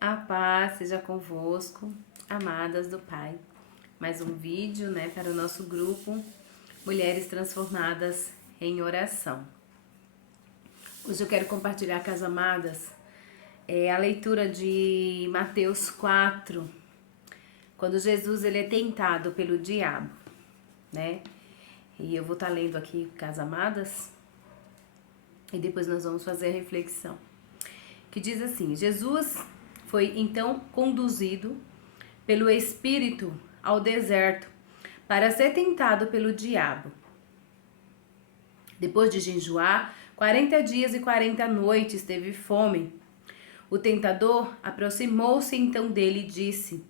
A paz seja convosco, amadas do Pai. Mais um vídeo, para o nosso grupo Mulheres Transformadas em Oração. Hoje eu quero compartilhar com as amadas a leitura de Mateus 4, quando Jesus ele é tentado pelo diabo, né? E eu vou estar lendo aqui com as amadas e depois nós vamos fazer a reflexão. Que diz assim: Jesus foi então conduzido pelo Espírito ao deserto para ser tentado pelo diabo. Depois de jejuar 40 dias e 40 noites, teve fome. O tentador aproximou-se então dele e disse: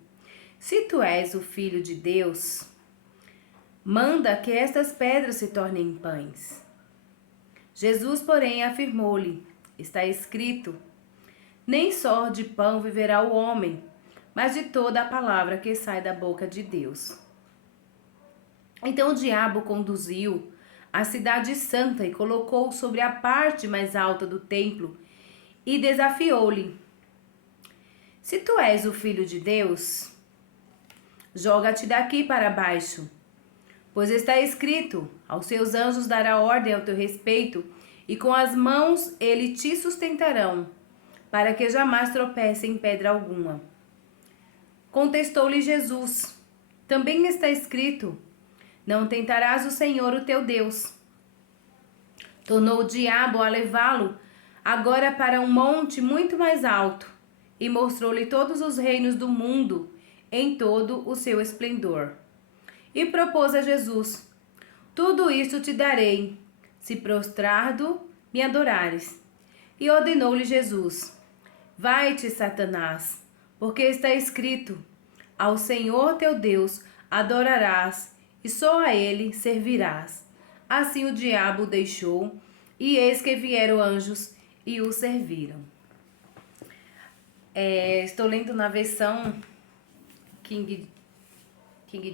Se tu és o Filho de Deus, manda que estas pedras se tornem pães. Jesus, porém, afirmou-lhe: Está escrito: Nem só de pão viverá o homem, mas de toda a palavra que sai da boca de Deus. Então o diabo conduziu à cidade santa e colocou-o sobre a parte mais alta do templo e desafiou-lhe: Se tu és o Filho de Deus, joga-te daqui para baixo, pois está escrito: Aos seus anjos dará ordem ao teu respeito, e com as mãos ele te sustentarão, para que jamais tropece em pedra alguma. Contestou-lhe Jesus: Também está escrito: Não tentarás o Senhor o teu Deus. Tornou o diabo a levá-lo agora para um monte muito mais alto e mostrou-lhe todos os reinos do mundo em todo o seu esplendor. E propôs a Jesus: Tudo isto te darei, se prostrado me adorares. E ordenou-lhe Jesus: Vai-te, Satanás, porque está escrito: Ao Senhor teu Deus adorarás e só a ele servirás. Assim o diabo o deixou, e eis que vieram anjos e o serviram. Estou lendo na versão King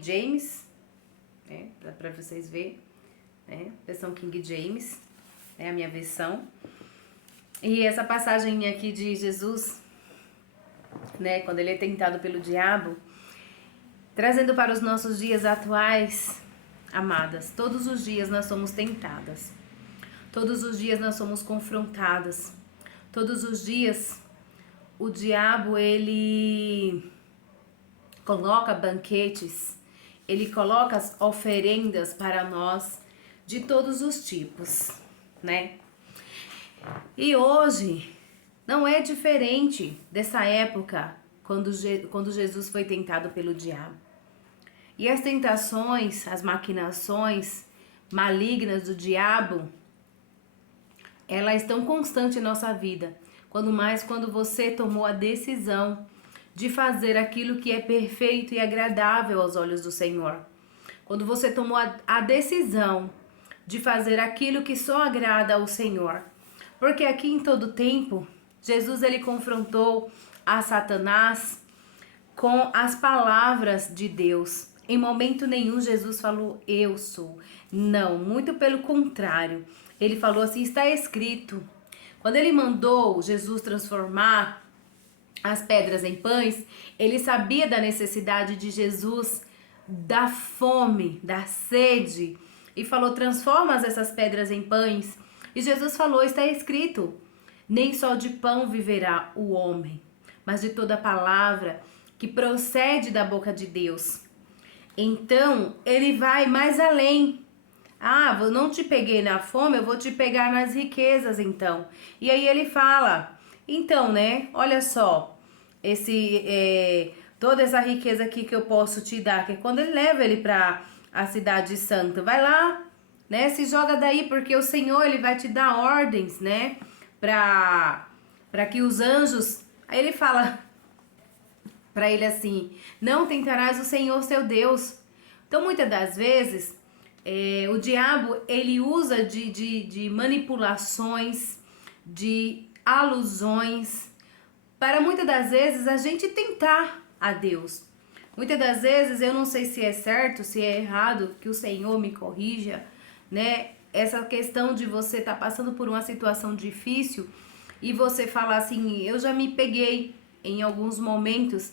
James, para vocês verem, versão King James, é a minha versão. E essa passagem aqui de Jesus, quando ele é tentado pelo diabo, trazendo para os nossos dias atuais, amadas, todos os dias nós somos tentadas, todos os dias nós somos confrontadas, todos os dias o diabo ele coloca banquetes, ele coloca as oferendas para nós de todos os tipos, E hoje não é diferente dessa época quando Jesus foi tentado pelo diabo. E as tentações, as maquinações malignas do diabo, elas estão constantes em nossa vida. Quando você tomou a decisão de fazer aquilo que é perfeito e agradável aos olhos do Senhor. Quando você tomou a decisão de fazer aquilo que só agrada ao Senhor. Porque aqui em todo tempo, Jesus ele confrontou a Satanás com as palavras de Deus. Em momento nenhum Jesus falou: eu sou. Não, muito pelo contrário. Ele falou assim: está escrito. Quando ele mandou Jesus transformar as pedras em pães, ele sabia da necessidade de Jesus, da fome, da sede, e falou: transforma essas pedras em pães. E Jesus falou: está escrito: nem só de pão viverá o homem, mas de toda palavra que procede da boca de Deus. Então, ele vai mais além. Eu não te peguei na fome, eu vou te pegar nas riquezas, então. E aí ele fala: então, olha só, toda essa riqueza aqui que eu posso te dar, que é quando ele leva ele para a cidade santa, vai lá, se joga daí, porque o Senhor ele vai te dar ordens, para que os anjos. Aí ele fala para ele assim: não tentarás o Senhor seu Deus. Então muitas das vezes o diabo ele usa de manipulações, de alusões, para muitas das vezes a gente tentar a Deus. Muitas das vezes, eu não sei se é certo, se é errado, que o Senhor me corrija, essa questão de você estar passando por uma situação difícil e você falar assim: eu já me peguei em alguns momentos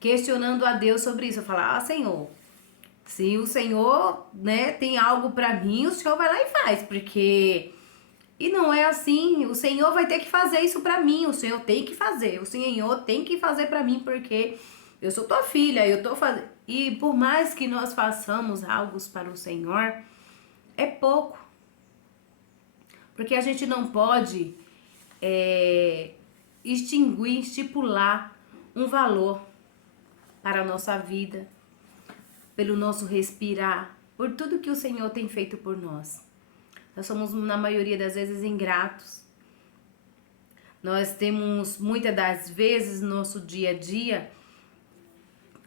questionando a Deus sobre isso. Eu falo, Senhor, se o Senhor, né, tem algo pra mim, o Senhor vai lá e faz, porque... E não é assim, o Senhor vai ter que fazer isso pra mim, o Senhor tem que fazer, o Senhor tem que fazer pra mim, porque eu sou tua filha, eu tô fazendo... E por mais que nós façamos algo para o Senhor, é pouco. Porque a gente não pode estipular um valor para a nossa vida, pelo nosso respirar, por tudo que o Senhor tem feito por nós. Nós somos, na maioria das vezes, ingratos. Nós temos, muitas das vezes, no nosso dia a dia,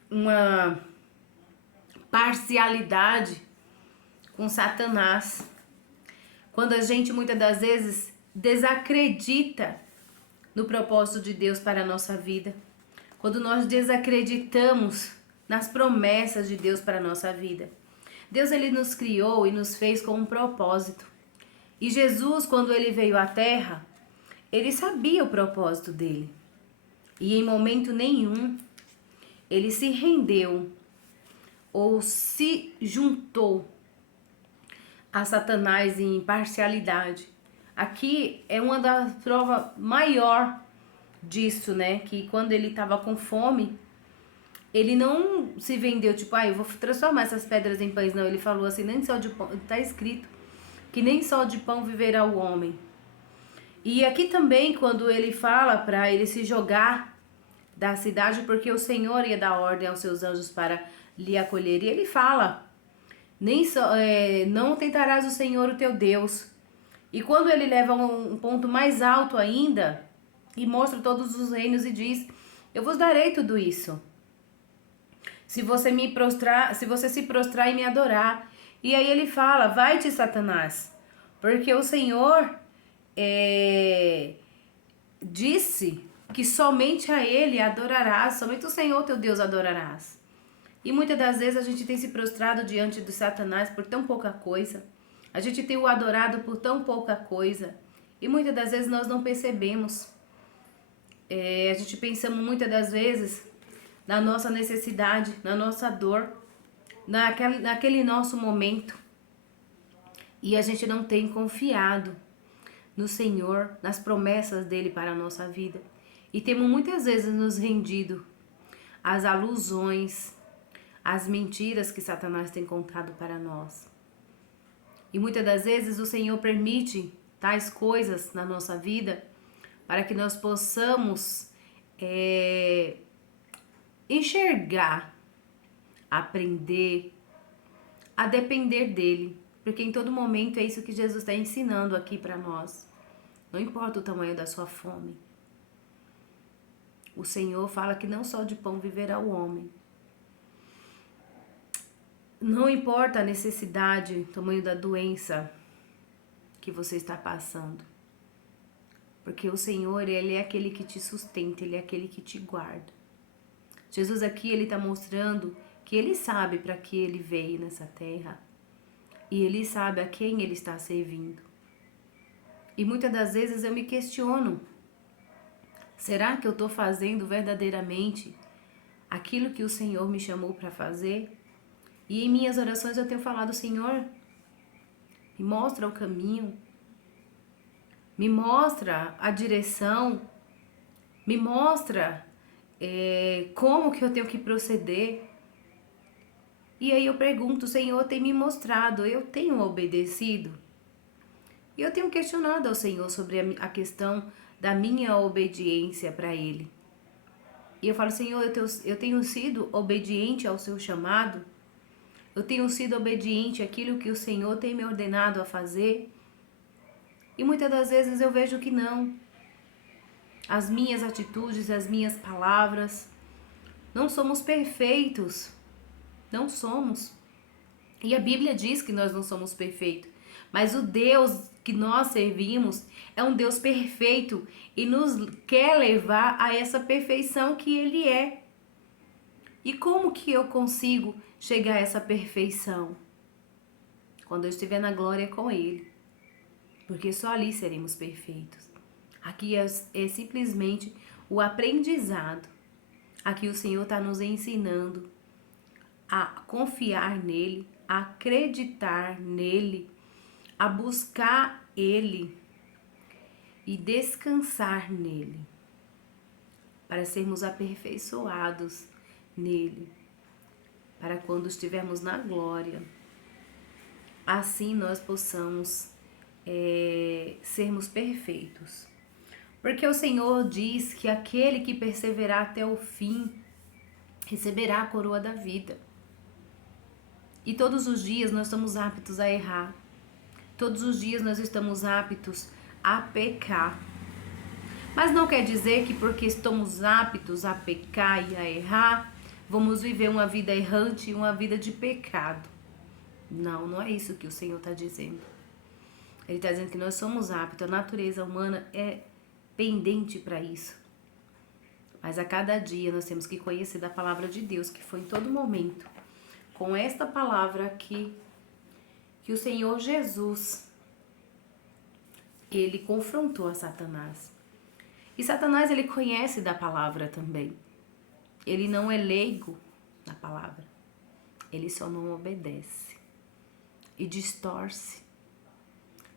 uma parcialidade com Satanás. Quando a gente, muitas das vezes, desacredita no propósito de Deus para a nossa vida. Quando nós desacreditamos nas promessas de Deus para a nossa vida. Deus, ele nos criou e nos fez com um propósito. E Jesus, quando ele veio à Terra, ele sabia o propósito dele. E em momento nenhum, ele se rendeu ou se juntou a Satanás em parcialidade. Aqui é uma das provas maior disso, né? Que quando ele estava com fome, ele não se vendeu, tipo, eu vou transformar essas pedras em pães. Não, ele falou assim, nem só de pão, tá escrito que nem só de pão viverá o homem. E aqui também, quando ele fala para ele se jogar da cidade, porque o Senhor ia dar ordem aos seus anjos para lhe acolher. E ele fala, não tentarás o Senhor o teu Deus. E quando ele leva um ponto mais alto ainda, e mostra todos os reinos e diz, eu vos darei tudo isso. Se você se prostrar e me adorar. E aí ele fala, vai-te, Satanás, porque o Senhor disse que somente a ele adorarás, somente o Senhor teu Deus adorarás. E muitas das vezes a gente tem se prostrado diante do Satanás por tão pouca coisa. A gente tem o adorado por tão pouca coisa. E muitas das vezes nós não percebemos. A gente pensa muitas das vezes na nossa necessidade, na nossa dor, naquele nosso momento. E a gente não tem confiado no Senhor, nas promessas dele para a nossa vida. E temos muitas vezes nos rendido às alusões, às mentiras que Satanás tem contado para nós. E muitas das vezes o Senhor permite tais coisas na nossa vida para que nós possamos enxergar, aprender, a depender dele. Porque em todo momento é isso que Jesus está ensinando aqui para nós. Não importa o tamanho da sua fome. O Senhor fala que não só de pão viverá o homem. Não importa a necessidade, o tamanho da doença que você está passando. Porque o Senhor, ele é aquele que te sustenta, ele é aquele que te guarda. Jesus aqui, ele está mostrando que ele sabe para que ele veio nessa terra. E ele sabe a quem ele está servindo. E muitas das vezes eu me questiono, será que eu estou fazendo verdadeiramente aquilo que o Senhor me chamou para fazer? E em minhas orações eu tenho falado, Senhor, me mostra o caminho, me mostra a direção, me mostra como que eu tenho que proceder. E aí eu pergunto, o Senhor tem me mostrado, eu tenho obedecido? E eu tenho questionado ao Senhor sobre a questão da minha obediência para Ele. E eu falo, Senhor, eu tenho sido obediente ao seu chamado? Eu tenho sido obediente àquilo que o Senhor tem me ordenado a fazer? E muitas das vezes eu vejo que não. As minhas atitudes, as minhas palavras, não somos perfeitos. Não somos. E a Bíblia diz que nós não somos perfeitos. Mas o Deus que nós servimos é um Deus perfeito e nos quer levar a essa perfeição que Ele é. E como que eu consigo chegar a essa perfeição? Quando eu estiver na glória com Ele. Porque só ali seremos perfeitos. Aqui é simplesmente o aprendizado. Aqui o Senhor está nos ensinando a confiar nele, a acreditar nele, a buscar ele e descansar nele, para sermos aperfeiçoados nele, para quando estivermos na glória, assim nós possamos sermos perfeitos. Porque o Senhor diz que aquele que perseverar até o fim receberá a coroa da vida. E todos os dias nós estamos aptos a errar. Todos os dias nós estamos aptos a pecar. Mas não quer dizer que porque estamos aptos a pecar e a errar, vamos viver uma vida errante e uma vida de pecado. Não, não é isso que o Senhor está dizendo. Ele está dizendo que nós somos aptos, a natureza humana é pendente para isso. Mas a cada dia nós temos que conhecer da palavra de Deus, que foi em todo momento, com esta palavra aqui, que o Senhor Jesus, ele confrontou a Satanás. E Satanás, ele conhece da palavra também. Ele não é leigo na palavra. Ele só não obedece. E distorce.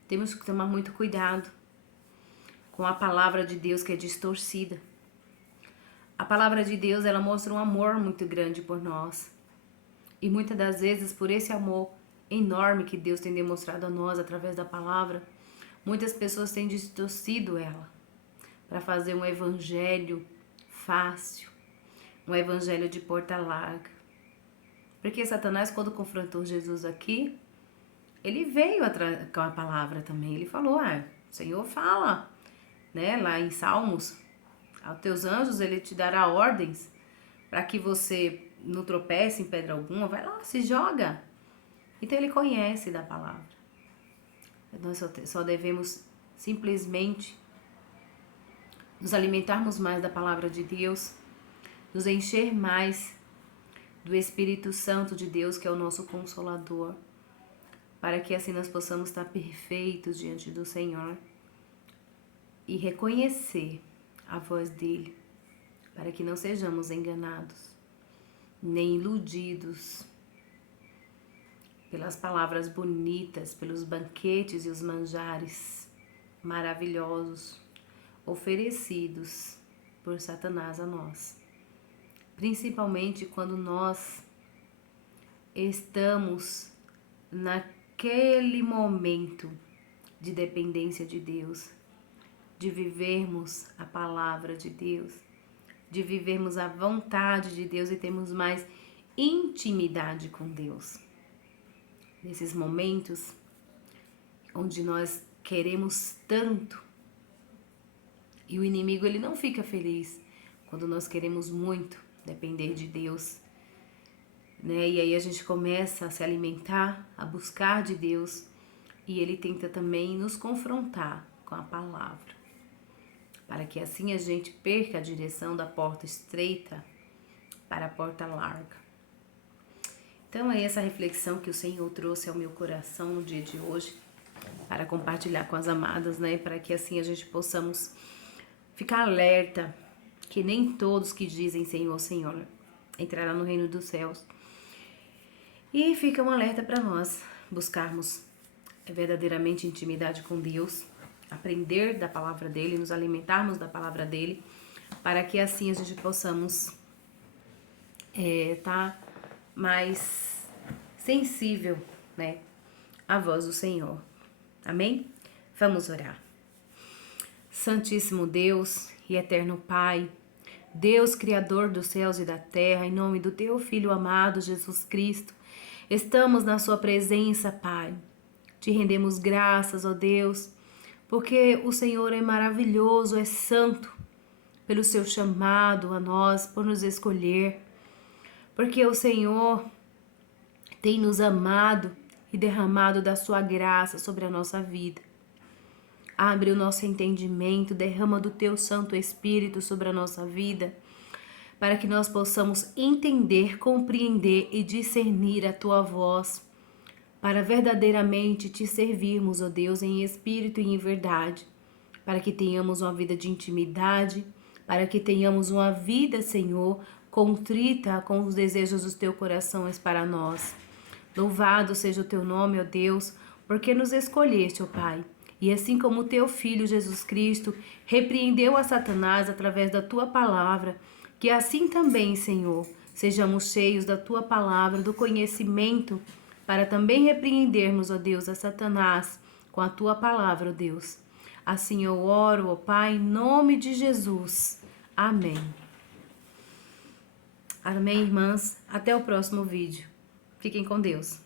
Temos que tomar muito cuidado com a palavra de Deus que é distorcida. A palavra de Deus, ela mostra um amor muito grande por nós. E muitas das vezes, por esse amor enorme que Deus tem demonstrado a nós através da palavra, muitas pessoas têm distorcido ela para fazer um evangelho fácil, um evangelho de porta larga. Porque Satanás, quando confrontou Jesus aqui, ele veio com a palavra também. Ele falou, o Senhor fala, né, lá em Salmos, aos teus anjos ele te dará ordens para que você não tropece em pedra alguma. Vai lá, se joga. Então ele conhece da palavra. Nós só devemos simplesmente nos alimentarmos mais da palavra de Deus, nos encher mais do Espírito Santo de Deus, que é o nosso Consolador, para que assim nós possamos estar perfeitos diante do Senhor e reconhecer a voz dele, para que não sejamos enganados, nem iludidos pelas palavras bonitas, pelos banquetes e os manjares maravilhosos oferecidos por Satanás a nós. Principalmente quando nós estamos naquele momento de dependência de Deus, de vivermos a palavra de Deus, de vivermos a vontade de Deus e termos mais intimidade com Deus. Nesses momentos onde nós queremos tanto, e o inimigo ele não fica feliz quando nós queremos muito depender de Deus, né? E aí a gente começa a se alimentar, a buscar de Deus, e ele tenta também nos confrontar com a palavra, para que assim a gente perca a direção da porta estreita para a porta larga. Então é essa reflexão que o Senhor trouxe ao meu coração no dia de hoje, para compartilhar com as amadas, né? Para que assim a gente possamos ficar alerta, que nem todos que dizem Senhor, Senhor entrarão no reino dos céus. E fica um alerta para nós buscarmos verdadeiramente intimidade com Deus, aprender da palavra dele, nos alimentarmos da palavra dele, para que assim a gente possamos tá mais sensível, né, à voz do Senhor. Amém? Vamos orar. Santíssimo Deus e eterno Pai, Deus Criador dos céus e da terra, em nome do Teu Filho amado Jesus Cristo, estamos na Sua presença, Pai. Te rendemos graças, ó Deus, porque o Senhor é maravilhoso, é santo, pelo Seu chamado a nós, por nos escolher, porque o Senhor tem nos amado e derramado da Sua graça sobre a nossa vida. Abre o nosso entendimento, derrama do Teu Santo Espírito sobre a nossa vida, para que nós possamos entender, compreender e discernir a Tua voz, para verdadeiramente Te servirmos, ó Deus, em espírito e em verdade, para que tenhamos uma vida de intimidade, para que tenhamos uma vida, Senhor, contrita com os desejos do teu coração para nós. Louvado seja o teu nome, ó Deus, porque nos escolheste, ó Pai. E assim como o teu Filho Jesus Cristo repreendeu a Satanás através da tua palavra, que assim também, Senhor, sejamos cheios da tua palavra, do conhecimento, para também repreendermos, ó Deus, a Satanás com a tua palavra, ó Deus. Assim eu oro, ó Pai, em nome de Jesus. Amém. Amém, irmãs. Até o próximo vídeo. Fiquem com Deus.